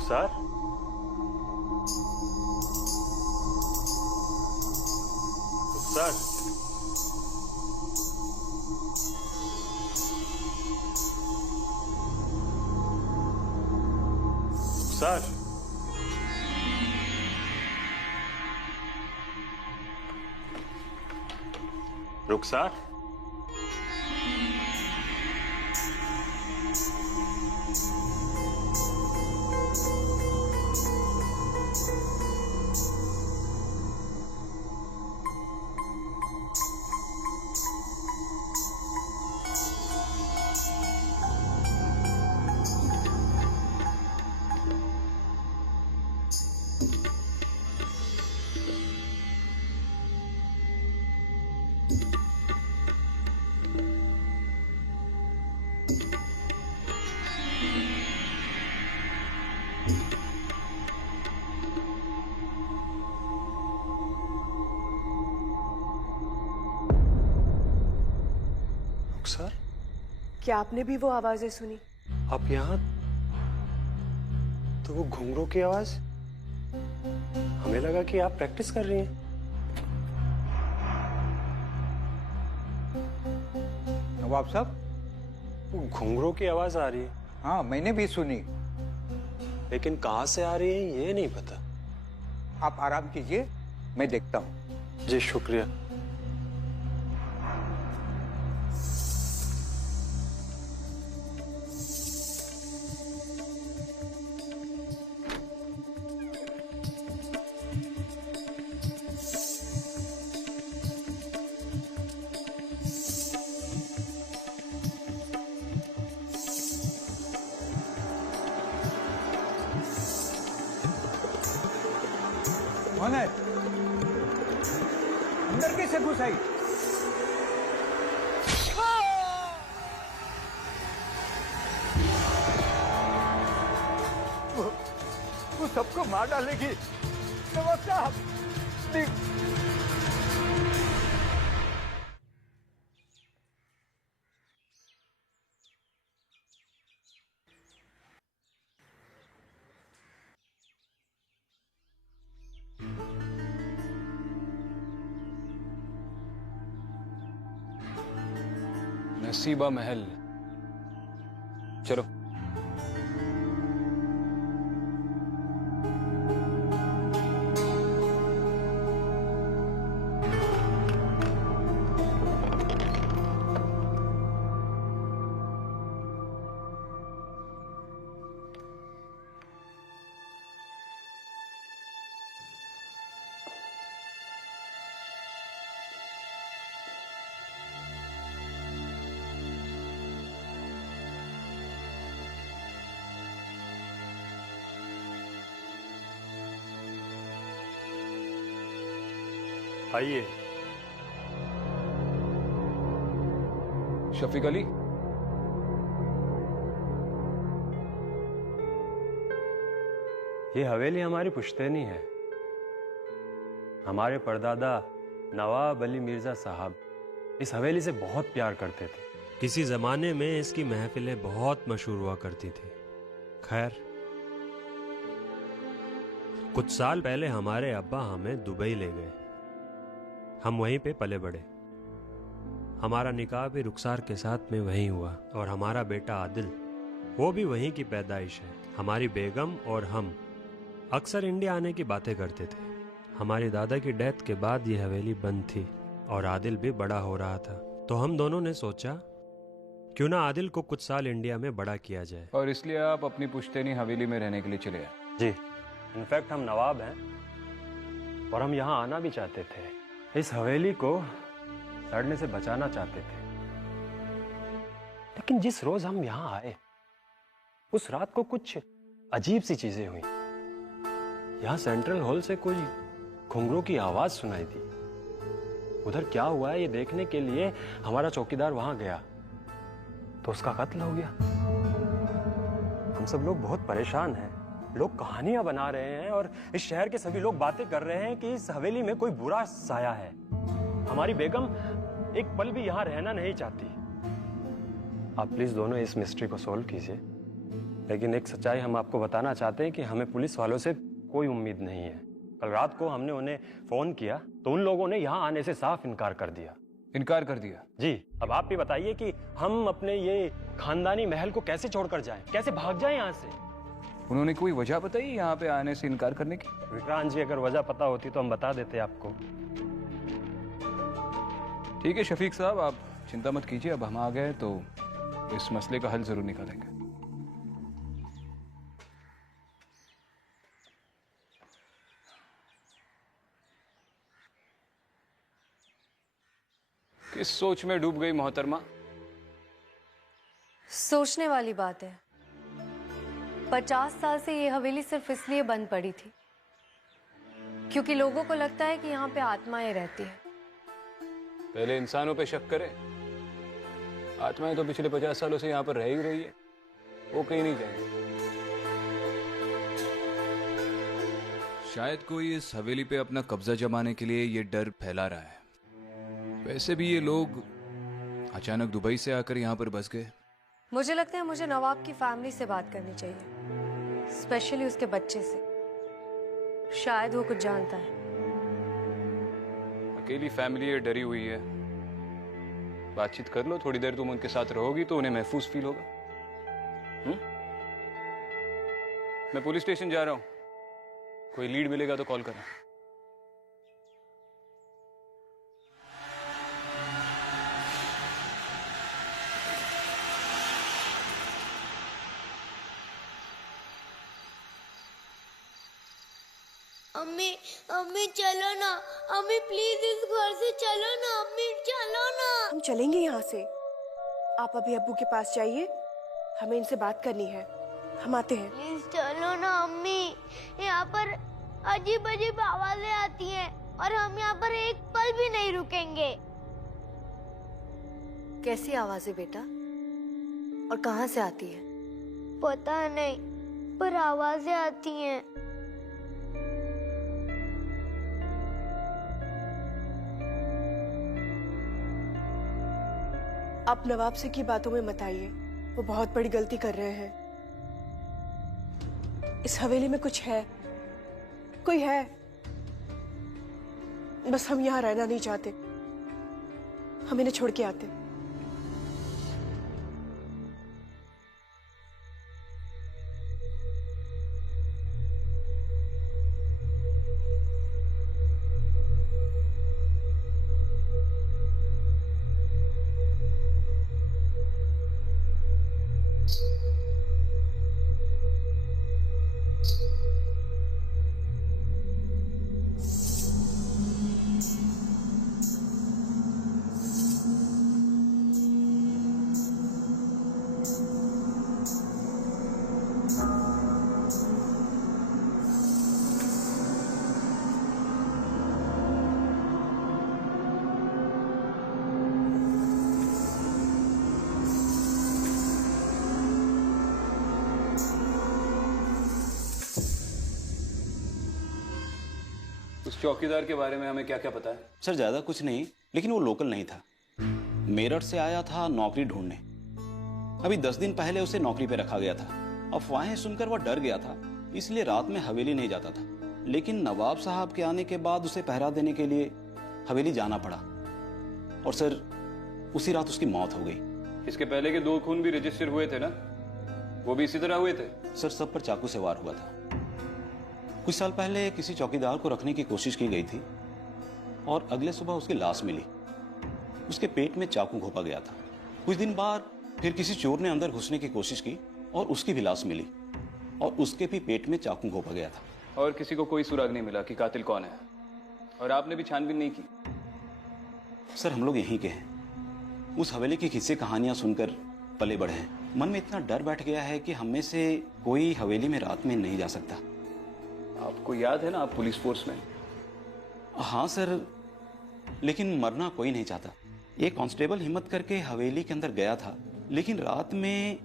रुखसार, रुखसार, रुखसार, रुखसार, रुखसार, क्या आपने भी वो आवाजें सुनी? आप यहाँ? तो वो घुंघरू की आवाज, हमें लगा कि आप प्रैक्टिस कर रही हैं। नवाब साहब, वो घुंघरू की आवाज आ रही है, हाँ मैंने भी सुनी। लेकिन कहाँ से आ रही है ये नहीं पता। आप आराम कीजिए, मैं देखता हूँ। जी शुक्रिया। कौन है? अंदर कैसे घुस आई? वो सबको मार डालेगी। नवाब साहब, नसीबा महल, चलो। आइए। शफीक अली, ये हवेली हमारी पुश्तैनी है। हमारे परदादा नवाब अली मिर्जा साहब इस हवेली से बहुत प्यार करते थे। किसी जमाने में इसकी महफिलें बहुत मशहूर हुआ करती थी। खैर, कुछ साल पहले हमारे अब्बा हमें दुबई ले गए। हम वहीं पे पले बड़े। हमारा निकाह भी रुखसार के साथ में वहीं हुआ और हमारा बेटा आदिल, वो भी वहीं की पैदाइश है। हमारी बेगम और हम अक्सर इंडिया आने की बातें करते थे। हमारी दादा की डेथ के बाद ये हवेली बंद थी और आदिल भी बड़ा हो रहा था, तो हम दोनों ने सोचा क्यों ना आदिल को कुछ साल इंडिया में बड़ा किया जाए। और इसलिए आप अपनी पुश्तैनी हवेली में रहने के लिए चले आए? जी, इनफैक्ट हम नवाब हैं और हम यहाँ आना भी चाहते थे। इस हवेली को सड़ने से बचाना चाहते थे। लेकिन जिस रोज हम यहाँ आए उस रात को कुछ अजीब सी चीजें हुई। यहाँ सेंट्रल हॉल से कोई घुंघरू की आवाज सुनाई दी। उधर क्या हुआ है ये देखने के लिए हमारा चौकीदार वहां गया तो उसका कत्ल हो गया। हम सब लोग बहुत परेशान हैं। लोग कहानियां बना रहे हैं और इस शहर के सभी लोग बातें कर रहे हैं कि इस हवेली में कोई बुरा साया है। हमारी बेगम एक पल भी यहां रहना नहीं चाहती। आप प्लीज दोनों इस मिस्ट्री को सॉल्व कीजिए। लेकिन एक सच्चाई हम आपको बताना चाहते हैं कि हमें पुलिस वालों से कोई उम्मीद नहीं है। कल रात को हमने उन्हें फोन किया तो उन लोगों ने यहाँ आने से साफ इनकार कर दिया। इनकार कर दिया? जी, अब आप भी बताइए कि हम अपने ये खानदानी महल को कैसे छोड़कर जाएं, कैसे भाग जाएं यहाँ से? उन्होंने कोई वजह बताई यहाँ पे आने से इनकार करने की? विक्रांत जी, अगर वजह पता होती तो हम बता देते आपको। ठीक है शफीक साहब, आप चिंता मत कीजिए, अब हम आ गए तो इस मसले का हल जरूर निकालेंगे। किस सोच में डूब गई मोहतरमा? सोचने वाली बात है। 50 साल से ये हवेली सिर्फ इसलिए बंद पड़ी थी क्योंकि लोगों को लगता है कि यहाँ पे आत्माएं रहती है। पहले इंसानों पे शक करें। आत्माएं तो पिछले 50 सालों से यहाँ पर रह ही रही है, वो कहीं नहीं जाएंगे। शायद कोई इस हवेली पे अपना कब्जा जमाने के लिए ये डर फैला रहा है। वैसे भी ये लोग अचानक दुबई से आकर यहाँ पर बस गए। मुझे लगता है मुझे नवाब की फैमिली से बात करनी चाहिए, स्पेशली उसके बच्चे से। शायद वो कुछ जानता है। अकेली फैमिली है, डरी हुई है। बातचीत कर लो, थोड़ी देर तुम उनके साथ रहोगी तो उन्हें महफूज फील होगा। मैं पुलिस स्टेशन जा रहा हूं, कोई लीड मिलेगा तो कॉल करना। अम्मी अम्मी चलो ना, अम्मी प्लीज इस घर से चलो ना, अम्मी चलो ना। हम चलेंगे यहाँ से। आप अभी अब्बू के पास जाइए, हमें इनसे बात करनी है। हम आते हैं। प्लीज चलो ना अम्मी, यहाँ पर अजीब अजीब आवाजें आती हैं और हम यहाँ पर एक पल भी नहीं रुकेंगे। कैसी आवाजें बेटा, और कहाँ से आती है? पता नहीं, पर आवाजें आती हैं। आप नवाब से की बातों में मत आइए, वो बहुत बड़ी गलती कर रहे हैं। इस हवेली में कुछ है, कोई है, बस हम यहाँ रहना नहीं चाहते। हम इन्हें छोड़ के आते। उस चौकीदार के बारे में हमें क्या क्या पता है? सर ज़्यादा कुछ नहीं, लेकिन वो लोकल नहीं था। मेरठ से आया था नौकरी ढूंढने। अभी 10 दिन पहले उसे नौकरी पे रखा गया था। अफवाहें सुनकर वह डर गया था, इसलिए रात में हवेली नहीं जाता था। लेकिन नवाब साहब के आने के बाद उसे पहरा देने के लिए हवेली जाना पड़ा, और सर उसी रात उसकी मौत हो गई। इसके पहले के 2 खून भी रजिस्टर हुए थे ना, वो भी इसी तरह हुए थे? सर सब पर चाकू से वार हुआ था। कुछ साल पहले किसी चौकीदार को रखने की कोशिश की गई थी और अगले सुबह उसकी लाश मिली। उसके पेट में चाकू घोंपा गया था। कुछ दिन बाद फिर किसी चोर ने अंदर घुसने की कोशिश की और उसकी भी लाश मिली और उसके भी पेट में चाकू घोंपा गया था। और किसी को कोई सुराग नहीं मिला कि कातिल कौन है? और आपने भी छानबीन नहीं की? सर हम लोग यहीं के हैं। उस हवेली की किस्से कहानियां सुनकर पले बढ़े हैं। मन में इतना डर बैठ गया है कि हम में से कोई हवेली में रात में नहीं जा सकता। आपको याद है ना, आप पुलिस फोर्स में? हाँ सर, लेकिन मरना कोई नहीं चाहता। एक कांस्टेबल हिम्मत करके हवेली के अंदर गया था, लेकिन रात में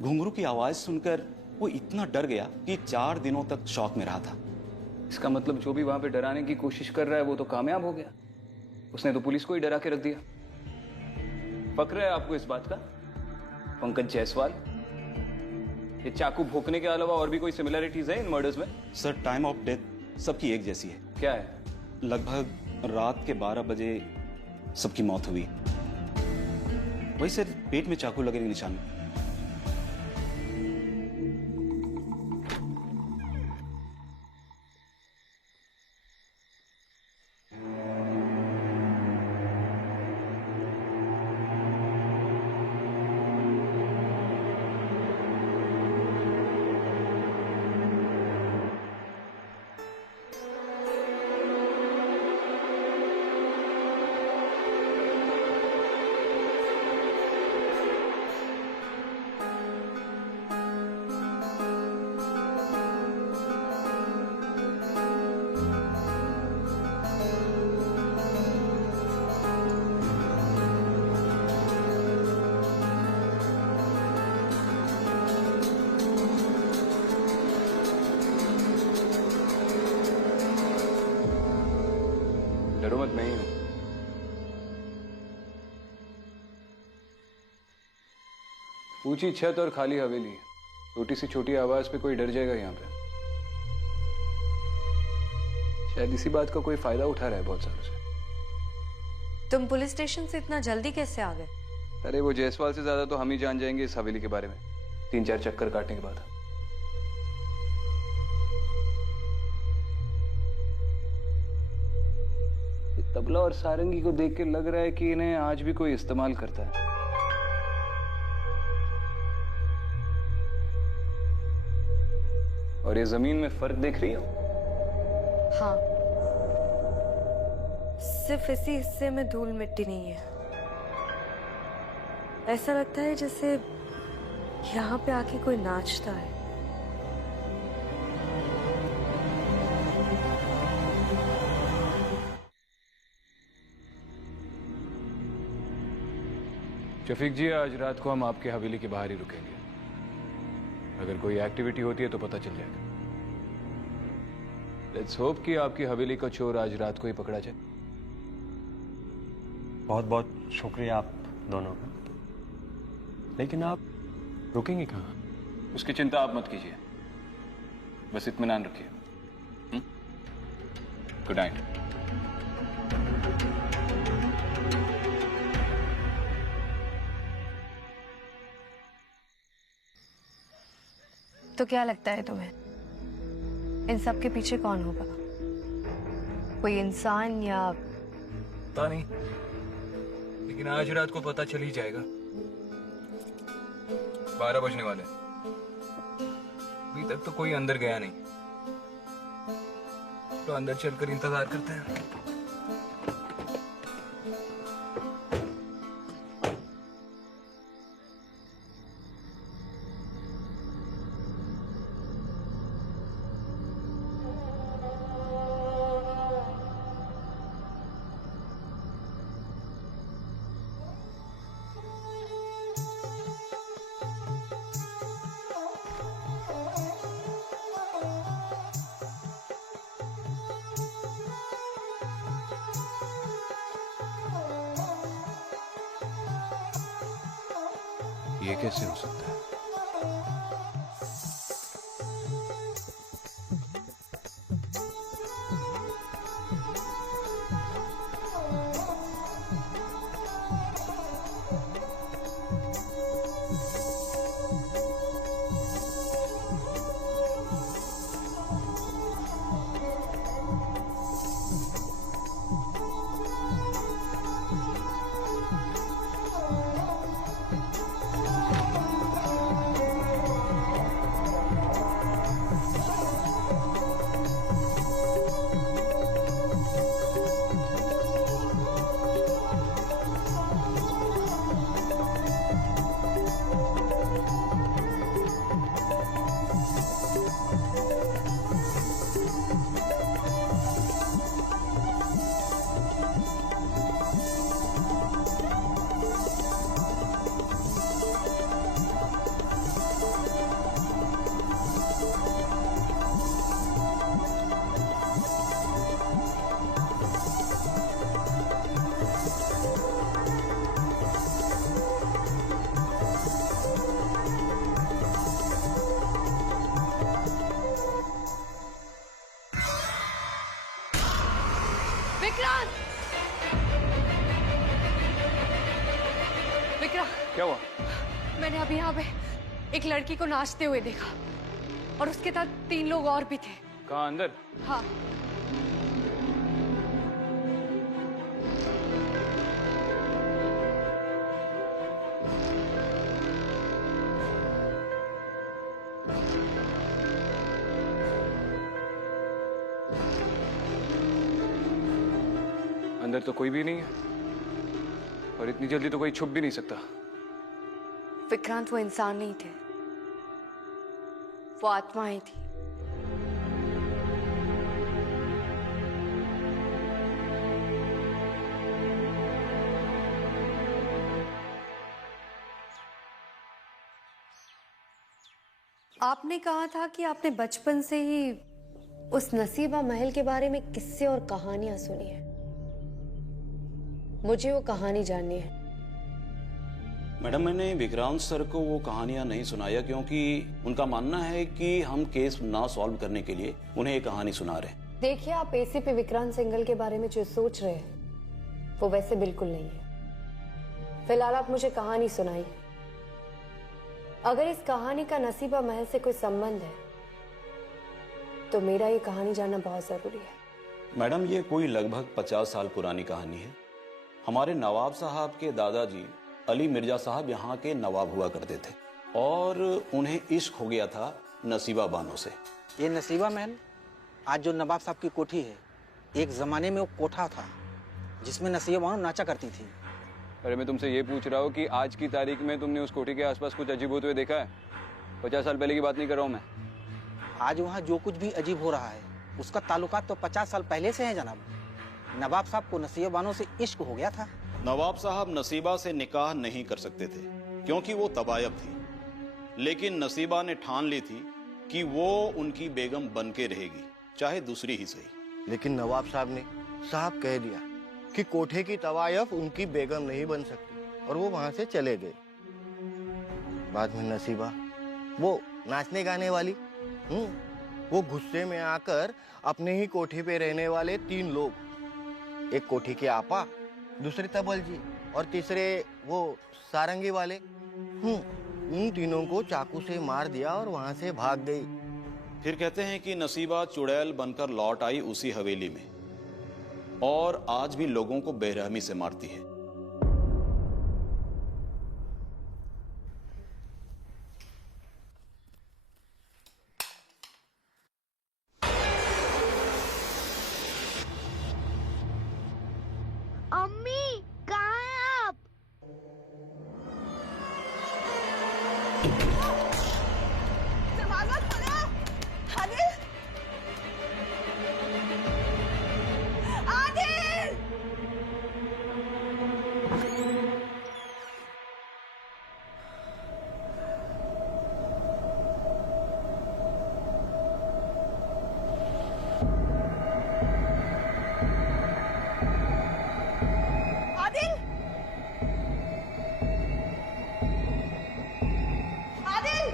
घुंघरू की आवाज सुनकर वो इतना डर गया कि 4 दिनों तक शॉक में रहा था। इसका मतलब जो भी वहां पे डराने की कोशिश कर रहा है वो तो कामयाब हो गया। उसने तो पुलिस को ही डरा के रख दिया। फक्र है आपको इस बात का, पंकज जायसवाल? ये चाकू भोंकने के अलावा और भी कोई सिमिलरिटीज है इन मर्डर्स में? सर टाइम ऑफ डेथ सबकी एक जैसी है। क्या है? लगभग रात के 12 बजे सबकी मौत हुई। वही सर, पेट में चाकू लगे निशान। डरो मत, मैं ही हूं। ऊंची छत और खाली हवेली, छोटी सी छोटी आवाज पे कोई डर जाएगा यहाँ पे? शायद इसी बात का कोई फायदा उठा रहा है बहुत सालों से। तुम पुलिस स्टेशन से इतना जल्दी कैसे आ गए? अरे वो जायसवाल से ज्यादा तो हम ही जान जाएंगे इस हवेली के बारे में, 3-4 चक्कर काटने के बाद। तबला और सारंगी को देख के लग रहा है कि इन्हें आज भी कोई इस्तेमाल करता है। और ये जमीन में फर्क देख रही हो? हाँ, सिर्फ इसी हिस्से में धूल मिट्टी नहीं है। ऐसा लगता है जैसे यहाँ पे आके कोई नाचता है। शफीक जी, आज रात को हम आपके हवेली के बाहर ही रुकेंगे। अगर कोई एक्टिविटी होती है तो पता चल जाएगा। लेट्स होप कि आपकी हवेली का चोर आज रात को ही पकड़ा जाए। बहुत बहुत शुक्रिया आप दोनों का, लेकिन आप रुकेंगे कहाँ? उसकी चिंता आप मत कीजिए, बस इत्मीनान रखिए। Good night. तो क्या लगता है तुम्हें, इन सब के पीछे कौन होगा? कोई इंसान या? पता नहीं, लेकिन आज रात को पता चल ही जाएगा। 12 बजने वाले, अभी तक तो कोई अंदर गया नहीं, तो अंदर चलकर इंतजार करते हैं। ये कैसे हो सकता है? मैंने अभी यहाँ पे एक लड़की को नाचते हुए देखा और उसके साथ 3 लोग और भी थे। कहाँ, अंदर? हाँ। अंदर तो कोई भी नहीं है और इतनी जल्दी तो कोई छुप भी नहीं सकता। विक्रांत वो इंसान नहीं थे, वो आत्माएं थी। आपने कहा था कि आपने बचपन से ही उस नसीबा महल के बारे में किस्से और कहानियां सुनी है। मुझे वो कहानी जाननी है। मैडम, मैंने विक्रांत सर को वो कहानियां नहीं सुनाया क्योंकि उनका मानना है कि हम केस ना सॉल्व करने के लिए उन्हें एक कहानी सुना रहे हैं। देखिए, आप एसीपी विक्रांत सिंघल के बारे में जो सोच रहे हैं वो वैसे बिल्कुल नहीं है। फिलहाल आप मुझे कहानी सुनाइए। अगर इस कहानी का नसीबा महल से कोई संबंध है तो मेरा ये कहानी जानना बहुत जरूरी है। मैडम, ये कोई लगभग 50 साल पुरानी कहानी है। हमारे नवाब साहब के दादाजी अली मिर्जा साहब यहाँ के नवाब हुआ करते थे और उन्हें इश्क हो गया था नसीबा बानो से। ये नसीबा महल आज जो नवाब साहब की कोठी है, एक जमाने में वो कोठा था जिसमें नसीबा बानो नाचा करती थी। अरे मैं तुमसे ये पूछ रहा हूँ कि आज की तारीख में तुमने उस कोठी के आसपास कुछ अजीब होते हुए देखा है? 50 साल पहले की बात नहीं कर रहा हूँ मैं। आज वहाँ जो कुछ भी अजीब हो रहा है उसका ताल्लुकात तो 50 साल पहले से है जनाब। नवाब साहब को नसीबा बानो से इश्क हो गया था। नवाब साहब नसीबा से निकाह नहीं कर सकते थे क्योंकि वो तबायब थी, लेकिन नसीबा ने ठान ली थी कि वो उनकी बेगम बन के रहेगी, चाहे दूसरी ही सही। लेकिन नवाब साहब ने साहब कह दिया कि कोठे की तवायफ उनकी बेगम नहीं बन सकती और वो वहां से चले गए। बाद में नसीबा, वो नाचने गाने वाली, वो गुस्से में आकर अपने ही कोठे पे रहने वाले 3 लोग, एक कोठी के आपा, दूसरे तबल जी और तीसरे वो सारंगी वाले, उन तीनों को चाकू से मार दिया और वहां से भाग गई। फिर कहते हैं कि नसीबा चुड़ैल बनकर लौट आई उसी हवेली में और आज भी लोगों को बेरहमी से मारती है। अम्मी, कहाँ हैं आप? दरवाजा खोलो। आदिल, आदिल। आदिल, आदिल।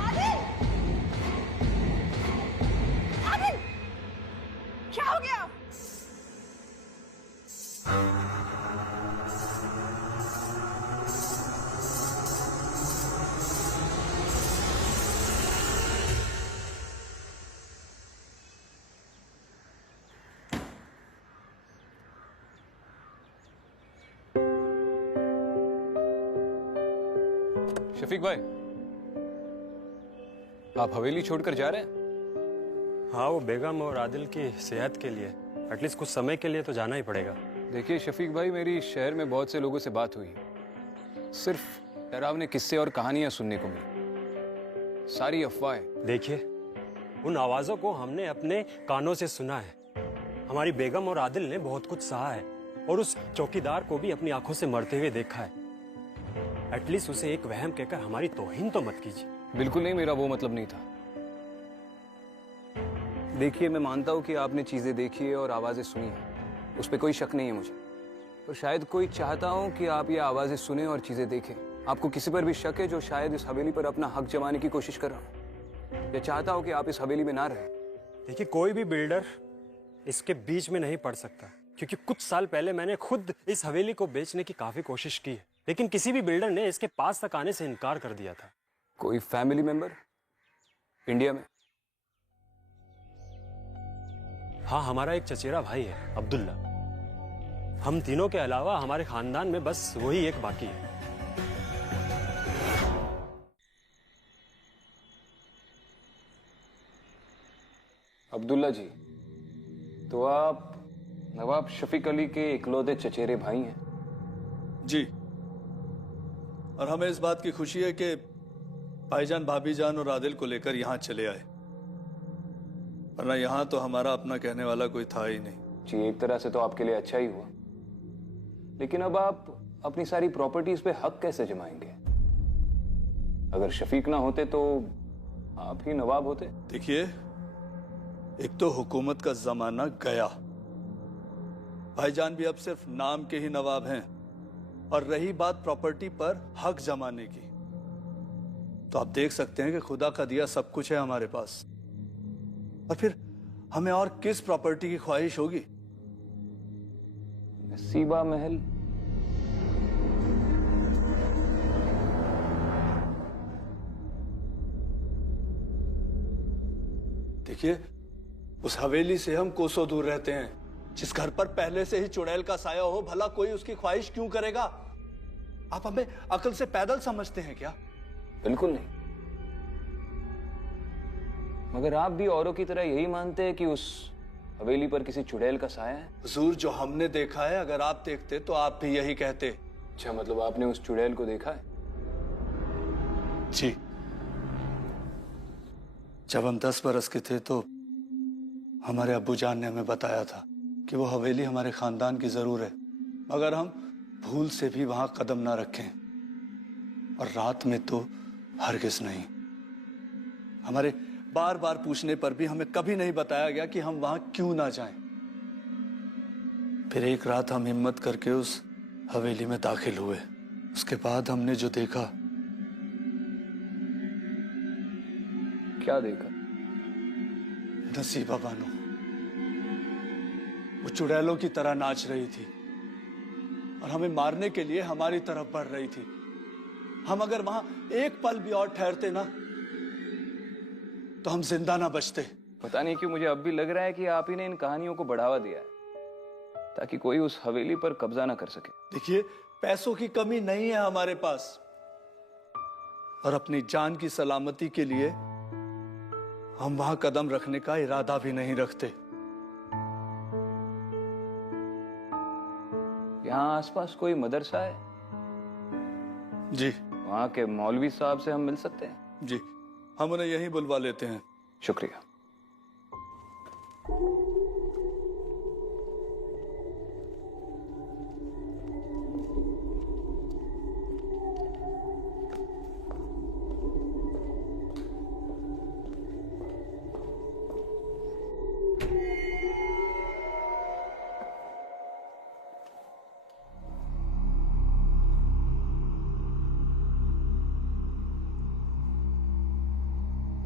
आदिल, आदिल, क्या हो गया? शफीक भाई, आप हवेली छोड़कर जा रहे हैं? हाँ, वो बेगम और आदिल की सेहत के लिए एटलीस्ट कुछ समय के लिए तो जाना ही पड़ेगा। देखिए शफीक भाई, मेरी शहर में बहुत से लोगों से बात हुई, सिर्फ डरावने किस्से और कहानियां सुनने को मिली, सारी अफवाहें। देखिए, उन आवाजों को हमने अपने कानों से सुना है। हमारी बेगम और आदिल ने बहुत कुछ सहा है और उस चौकीदार को भी अपनी आंखों से मरते हुए देखा है। एटलीस्ट उसे एक वहम कहकर हमारी तौहीन तो मत कीजिए। बिल्कुल नहीं, मेरा वो मतलब नहीं था। देखिए, मैं मानता हूं कि आपने चीजें देखी है और आवाजें सुनी है, उस पर कोई शक नहीं है मुझे, तो शायद कोई चाहता हूं कि आप ये आवाजें सुने और चीजें देखें। आपको किसी पर भी शक है जो शायद इस हवेली पर अपना हक जमाने की कोशिश कर रहा हूं, या चाहता हो कि आप इस हवेली में ना रहें? देखिए, कोई भी बिल्डर इसके बीच में नहीं पड़ सकता, क्योंकि कुछ साल पहले मैंने खुद इस हवेली को बेचने की काफी कोशिश की है, लेकिन किसी भी बिल्डर ने इसके पास तक आने से इनकार कर दिया था। कोई फैमिली मेंबर इंडिया में? हाँ, हमारा एक चचेरा भाई है, अब्दुल्ला। हम तीनों के अलावा हमारे खानदान में बस वही एक बाकी है। अब्दुल्ला जी, तो आप नवाब शफीक अली के इकलौते चचेरे भाई हैं? जी, और हमें इस बात की खुशी है कि भाईजान, भाभी जान और आदिल को लेकर यहाँ चले आए, वरना यहाँ तो हमारा अपना कहने वाला कोई था ही नहीं। जी, एक तरह से तो आपके लिए अच्छा ही हुआ, लेकिन अब आप अपनी सारी प्रॉपर्टीज पे हक कैसे जमाएंगे? अगर शफीक ना होते तो आप ही नवाब होते। देखिए, एक तो हुकूमत का जमाना गया, भाईजान भी अब सिर्फ नाम के ही नवाब हैं, और रही बात प्रॉपर्टी पर हक जमाने की, तो आप देख सकते हैं कि खुदा का दिया सब कुछ है हमारे पास, और फिर हमें और किस प्रॉपर्टी की ख्वाहिश होगी? नसीबा महल? देखिए, उस हवेली से हम कोसों दूर रहते हैं। जिस घर पर पहले से ही चुड़ैल का साया हो, भला कोई उसकी ख्वाहिश क्यों करेगा? आप हमें अकल से पैदल समझते हैं क्या? बिल्कुल नहीं। मगर आप भी औरों की तरह यही मानते हैं कि उस हवेली पर किसी चुड़ैल का साया है? हुजूर, जो हमने देखा है, अगर आप देखते तो आप भी यही कहते। अच्छा, मतलब आपने उस चुड़ैल को देखा है? जी, जब हम 10 बरस के थे तो हमारे अब्बू जान ने हमें बताया था कि वो हवेली हमारे खानदान की जरूर है, मगर हम भूल से भी वहां कदम ना रखें, और रात में तो हरगिज नहीं। हमारे बार बार पूछने पर भी हमें कभी नहीं बताया गया कि हम वहां क्यों ना जाएं। फिर एक रात हम हिम्मत करके उस हवेली में दाखिल हुए। उसके बाद हमने जो देखा। क्या देखा? नसीबा बानो वो चुड़ैलों की तरह नाच रही थी और हमें मारने के लिए हमारी तरफ बढ़ रही थी। हम अगर वहां एक पल भी और ठहरते ना तो हम जिंदा ना बचते। पता नहीं क्यों मुझे अब भी लग रहा है कि आप ही ने इन कहानियों को बढ़ावा दिया है ताकि कोई उस हवेली पर कब्जा ना कर सके। देखिए, पैसों की कमी नहीं है हमारे पास, और अपनी जान की सलामती के लिए हम वहां कदम रखने का इरादा भी नहीं रखते। यहाँ आसपास कोई मदरसा है? जी। वहां के मौलवी साहब से हम मिल सकते हैं? जी, हम उन्हें यहीं बुलवा लेते हैं। शुक्रिया।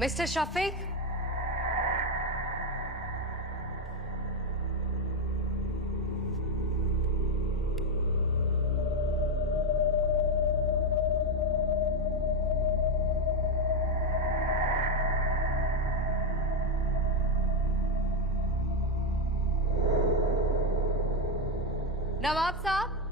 मिस्टर शफीक, नवाब साहब।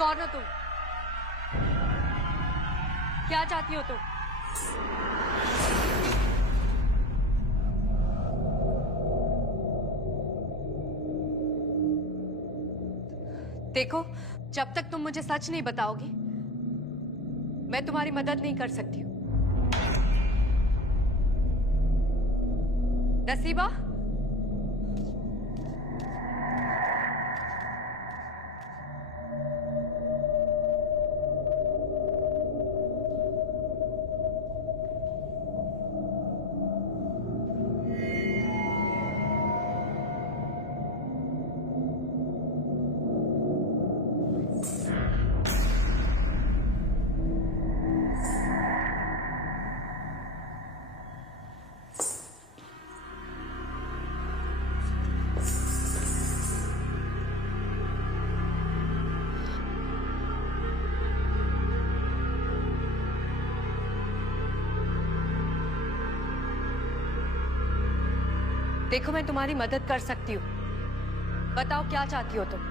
कौन हो तुम? क्या चाहती हो तुम? देखो, जब तक तुम मुझे सच नहीं बताओगी मैं तुम्हारी मदद नहीं कर सकती हूँ। नसीबा, देखो मैं तुम्हारी मदद कर सकती हूँ। बताओ क्या चाहती हो तुम?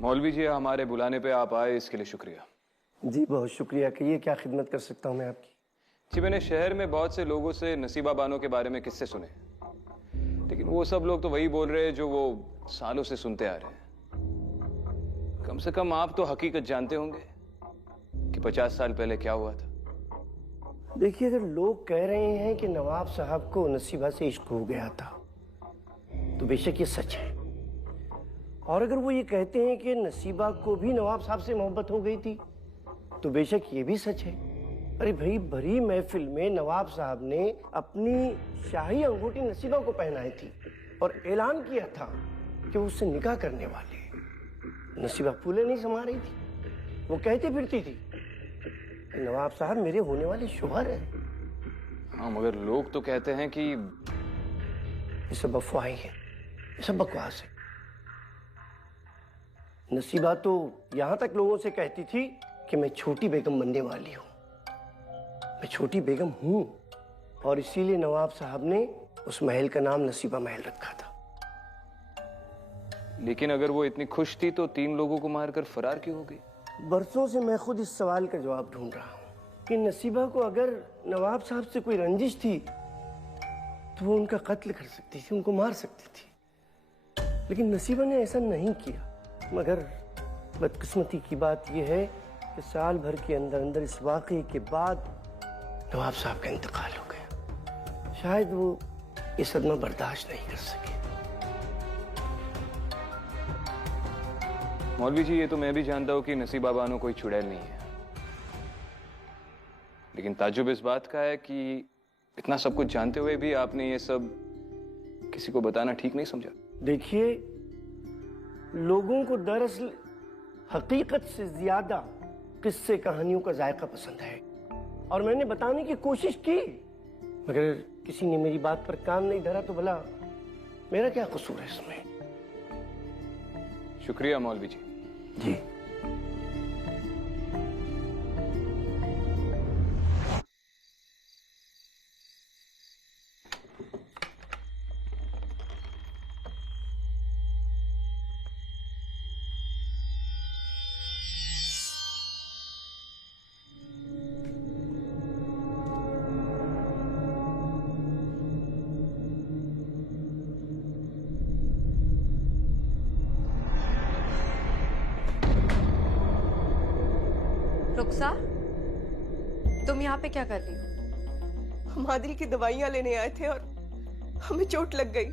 मौलवी जी, हमारे बुलाने पे आप आए, इसके लिए शुक्रिया। जी बहुत शुक्रिया। कहिए क्या खिदमत कर सकता हूँ मैं आपकी? जी, मैंने शहर में बहुत से लोगों से नसीबा बानो के बारे में किस्से सुने, लेकिन वो सब लोग तो वही बोल रहे हैं जो वो सालों से सुनते आ रहे हैं। कम से कम आप तो हकीकत जानते होंगे कि 50 साल पहले क्या हुआ था। देखिए, अगर लोग कह रहे हैं कि नवाब साहब को नसीबा से इश्क हो गया था तो बेशक ये सच है, और अगर वो ये कहते हैं कि नसीबा को भी नवाब साहब से मोहब्बत हो गई थी तो बेशक ये भी सच है। अरे भाई, भरी महफिल में नवाब साहब ने अपनी शाही अंगूठी नसीबा को पहनाई थी और ऐलान किया था कि वो उससे निकाह करने वाले हैं। नसीबा फूले नहीं समा रही थी, वो कहती फिरती थी कि नवाब साहब मेरे होने वाले शोहर हैं। हाँ, मगर लोग तो कहते हैं कि ये सब अफवाहें हैं, ये सब बकवास है। नसीबा तो यहां तक लोगों से कहती थी कि मैं छोटी बेगम बनने वाली हूं। मैं छोटी बेगम हूं और इसीलिए नवाब साहब ने उस महल का नाम नसीबा महल रखा था। लेकिन अगर वो इतनी खुश थी तो 3 लोगों को मारकर फरार क्यों हो गई? बरसों से मैं खुद इस सवाल का जवाब ढूंढ रहा हूं कि नसीबा को अगर नवाब साहब से कोई रंजिश थी तो वो उनका कत्ल कर सकती थी, उनको मार सकती थी, लेकिन नसीबा ने ऐसा नहीं किया। मगर बदकिस्मती की बात यह है कि साल भर के अंदर अंदर इस वाकये के बाद नवाब साहब का इंतकाल हो गया। शायद वो ये सदमा बर्दाश्त नहीं कर सके। मौलवी जी, ये तो मैं भी जानता हूं कि नसीबा बानो कोई चुड़ैल नहीं है, लेकिन ताज्जुब इस बात का है कि इतना सब कुछ जानते हुए भी आपने ये सब किसी को बताना ठीक नहीं समझा। देखिए, लोगों को दरअसल हकीकत से ज्यादा किस्से कहानियों का जायका पसंद है और मैंने बताने की कोशिश की, मगर किसी ने मेरी बात पर कान नहीं धरा तो भला मेरा क्या कसूर है इसमें? शुक्रिया मौलवी जी। जी। रुखसा, तुम यहाँ पे क्या कर रही हो? हम आदिल की दवाइयाँ लेने आए थे और हमें चोट लग गई।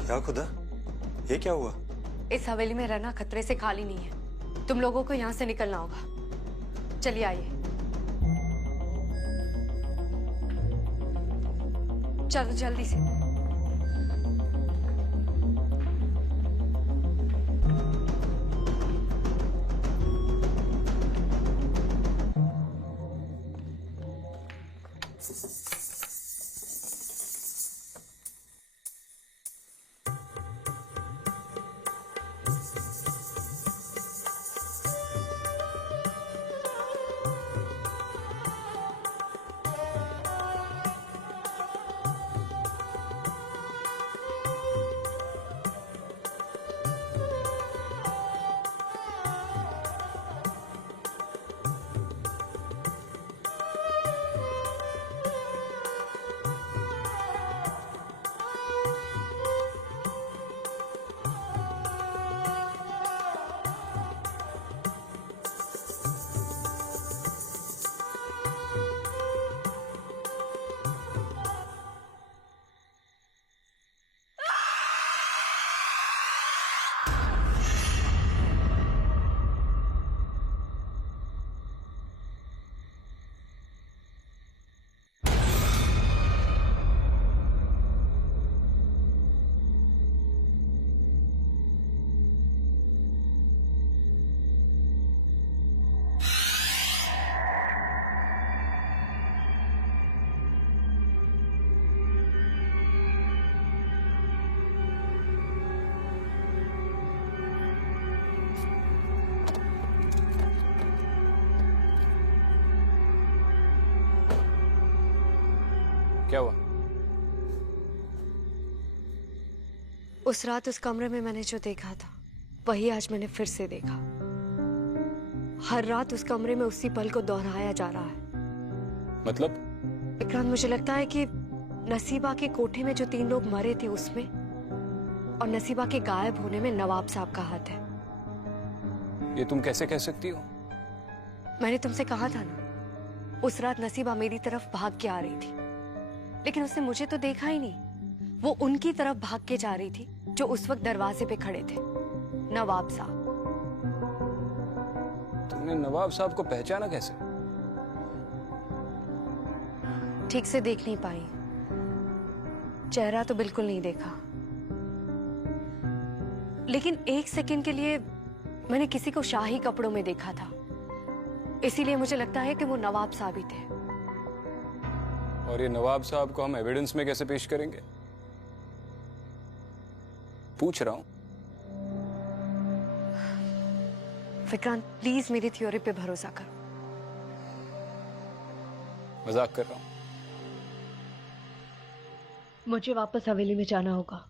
क्या खुदा, ये क्या हुआ? इस हवेली में रहना खतरे से खाली नहीं है। तुम लोगों को यहाँ से निकलना होगा। चलिए आइए। चलो जल्दी से। क्या हुआ? उस रात उस कमरे में मैंने जो देखा था वही आज मैंने फिर से देखा। हर रात उस कमरे में उसी पल को दोहराया जा रहा है। मतलब? विक्रांत, मुझे लगता है कि नसीबा के कोठे में जो 3 लोग मरे थे उसमें और नसीबा के गायब होने में नवाब साहब का हाथ है। ये तुम कैसे कह सकती हो? मैंने तुमसे कहा था ना, उस रात नसीबा मेरी तरफ भाग के आ रही थी, लेकिन उसने मुझे तो देखा ही नहीं। वो उनकी तरफ भाग के जा रही थी जो उस वक्त दरवाजे पे खड़े थे, नवाब साहब। तुमने नवाब साहब को पहचाना कैसे? ठीक से देख नहीं पाई, चेहरा तो बिल्कुल नहीं देखा, लेकिन 1 सेकंड के लिए मैंने किसी को शाही कपड़ों में देखा था, इसीलिए मुझे लगता है कि वो नवाब साहब ही थे। और ये नवाब साहब को हम एविडेंस में कैसे पेश करेंगे? पूछ रहा हूं। विक्रांत, प्लीज मेरी थ्योरी पे भरोसा करो। मजाक कर रहा हूं। मुझे वापस हवेली में जाना होगा।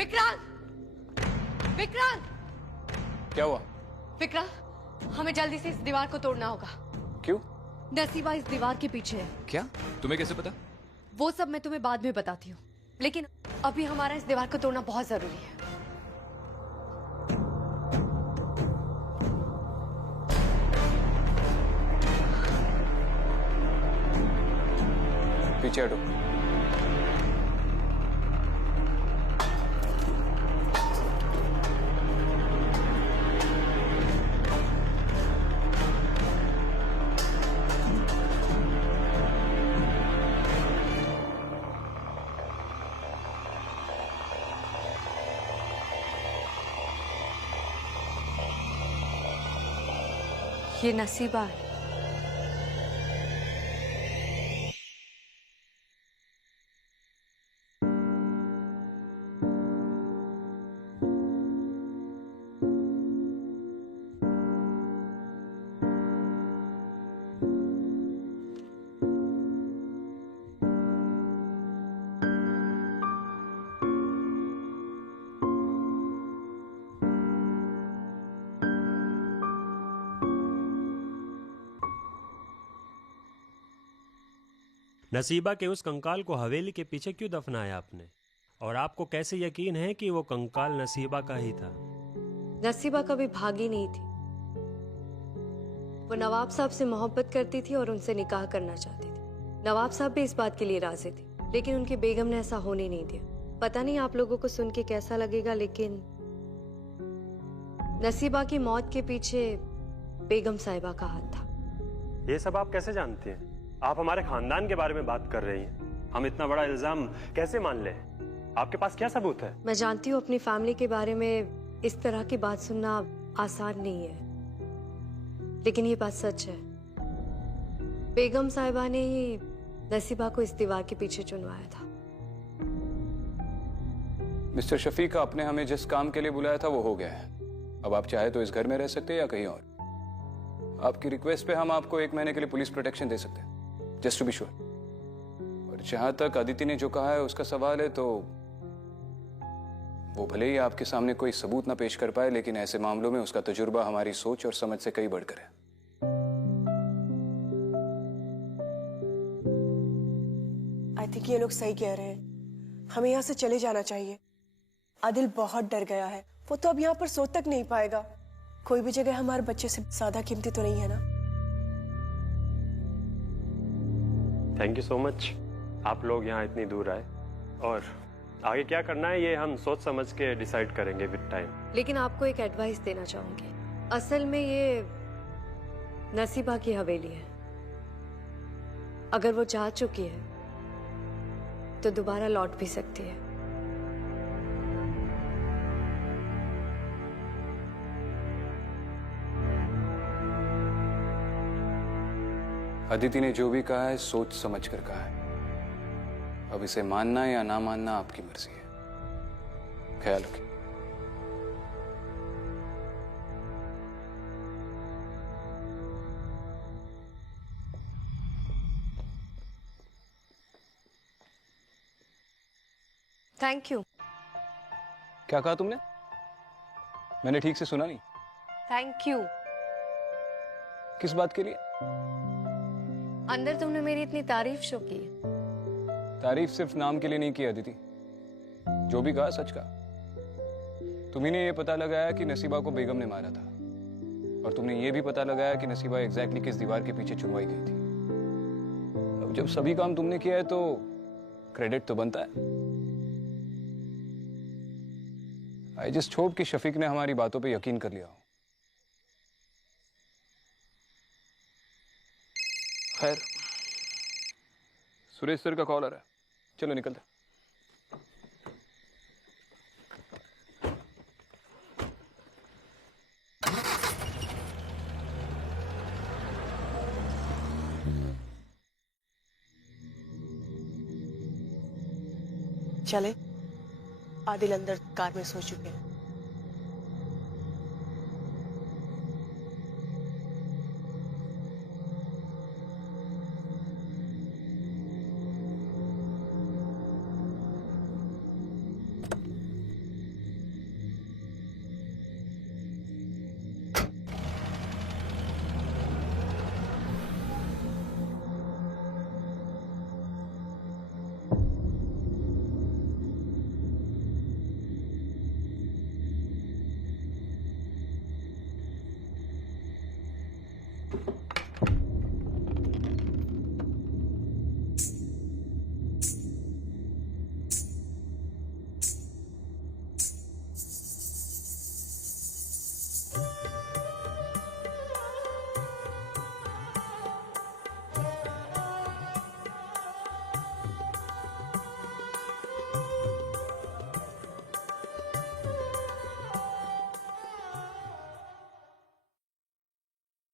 विक्रांत! विक्रांत! क्या हुआ? विक्रांत, हमें जल्दी से इस दीवार को तोड़ना होगा। क्यों? नसीबा इस दीवार के पीछे है। क्या? तुम्हें कैसे पता? वो सब मैं तुम्हें बाद में बताती हूँ, लेकिन अभी हमारा इस दीवार को तोड़ना बहुत जरूरी है। पीछे हटो। ये नसीबा है। नसीबा के उस कंकाल को हवेली के पीछे क्यों दफनाया आपने? और आपको कैसे यकीन है कि वो कंकाल नसीबा का ही था? नसीबा कभी भागी नहीं थी। वो नवाब साहब से मोहब्बत करती थी और उनसे निकाह करना चाहती थी। नवाब साहब भी इस बात के लिए राजी थे, लेकिन उनकी बेगम ने ऐसा होने नहीं दिया। पता नहीं आप लोगों को सुन के कैसा लगेगा, लेकिन नसीबा की मौत के पीछे बेगम साहिबा का हाथ था। ये सब आप कैसे जानती हैं? आप हमारे खानदान के बारे में बात कर रही हैं। हम इतना बड़ा इल्जाम कैसे मान लें? आपके पास क्या सबूत है? मैं जानती हूँ अपनी फैमिली के बारे में इस तरह की बात सुनना आसान नहीं है, लेकिन ये बात सच है। बेगम साहिबा ने ही नसीबा को इस दीवार के पीछे चुनवाया था। मिस्टर शफीक, आपने हमें जिस काम के लिए बुलाया था वो हो गया है। अब आप चाहे तो इस घर में रह सकते हैं या कहीं और। आपकी रिक्वेस्ट पे हम आपको 1 महीने के लिए पुलिस प्रोटेक्शन दे सकते हैं, जस्ट टू बी श्योर। और जहां तक अदिति ने जो कहा है उसका सवाल है, तो वो भले ही आपके सामने कोई सबूत ना पेश कर पाए, लेकिन ऐसे मामलों में उसका तजुर्बा हमारी सोच और समझ से कई बढ़कर है। आई थिंक ये लोग सही कह रहे हैं, हमें यहाँ से चले जाना चाहिए। आदिल बहुत डर गया है, वो तो अब यहाँ पर सो तक नहीं पाएगा। कोई भी जगह हमारे बच्चे से ज्यादा कीमती तो नहीं है ना। थैंक यू सो मच, आप लोग यहाँ इतनी दूर आए। और आगे क्या करना है ये हम सोच समझ के डिसाइड करेंगे विद टाइम। लेकिन आपको एक एडवाइस देना चाहूंगी। असल में ये नसीबा की हवेली है। अगर वो जा चुकी है तो दोबारा लौट भी सकती है। अदिति ने जो भी कहा है सोच समझ कर कहा है। अब इसे मानना या ना मानना आपकी मर्जी है। ख्याल रखिए। Thank you. क्या कहा तुमने? मैंने ठीक से सुना नहीं। Thank you. किस बात के लिए? अंदर तुमने मेरी इतनी तारीफ शो की। तारीफ सिर्फ नाम के लिए नहीं की अदिति, जो भी कहा सच कहा। तुम्ही ने यह पता लगाया कि नसीबा को बेगम ने मारा था, और तुमने ये भी पता लगाया कि नसीबा एग्जैक्टली किस दीवार के पीछे चुनवाई गई थी। अब जब सभी काम तुमने किया है तो क्रेडिट तो बनता है। आई जस्ट होप कि शफीक ने हमारी बातों पे यकीन कर लिया हो। खैर, सुरेश सर का कॉल आ रहा है, चलो निकलते। चले, आदिल अंदर कार में सो चुके हैं।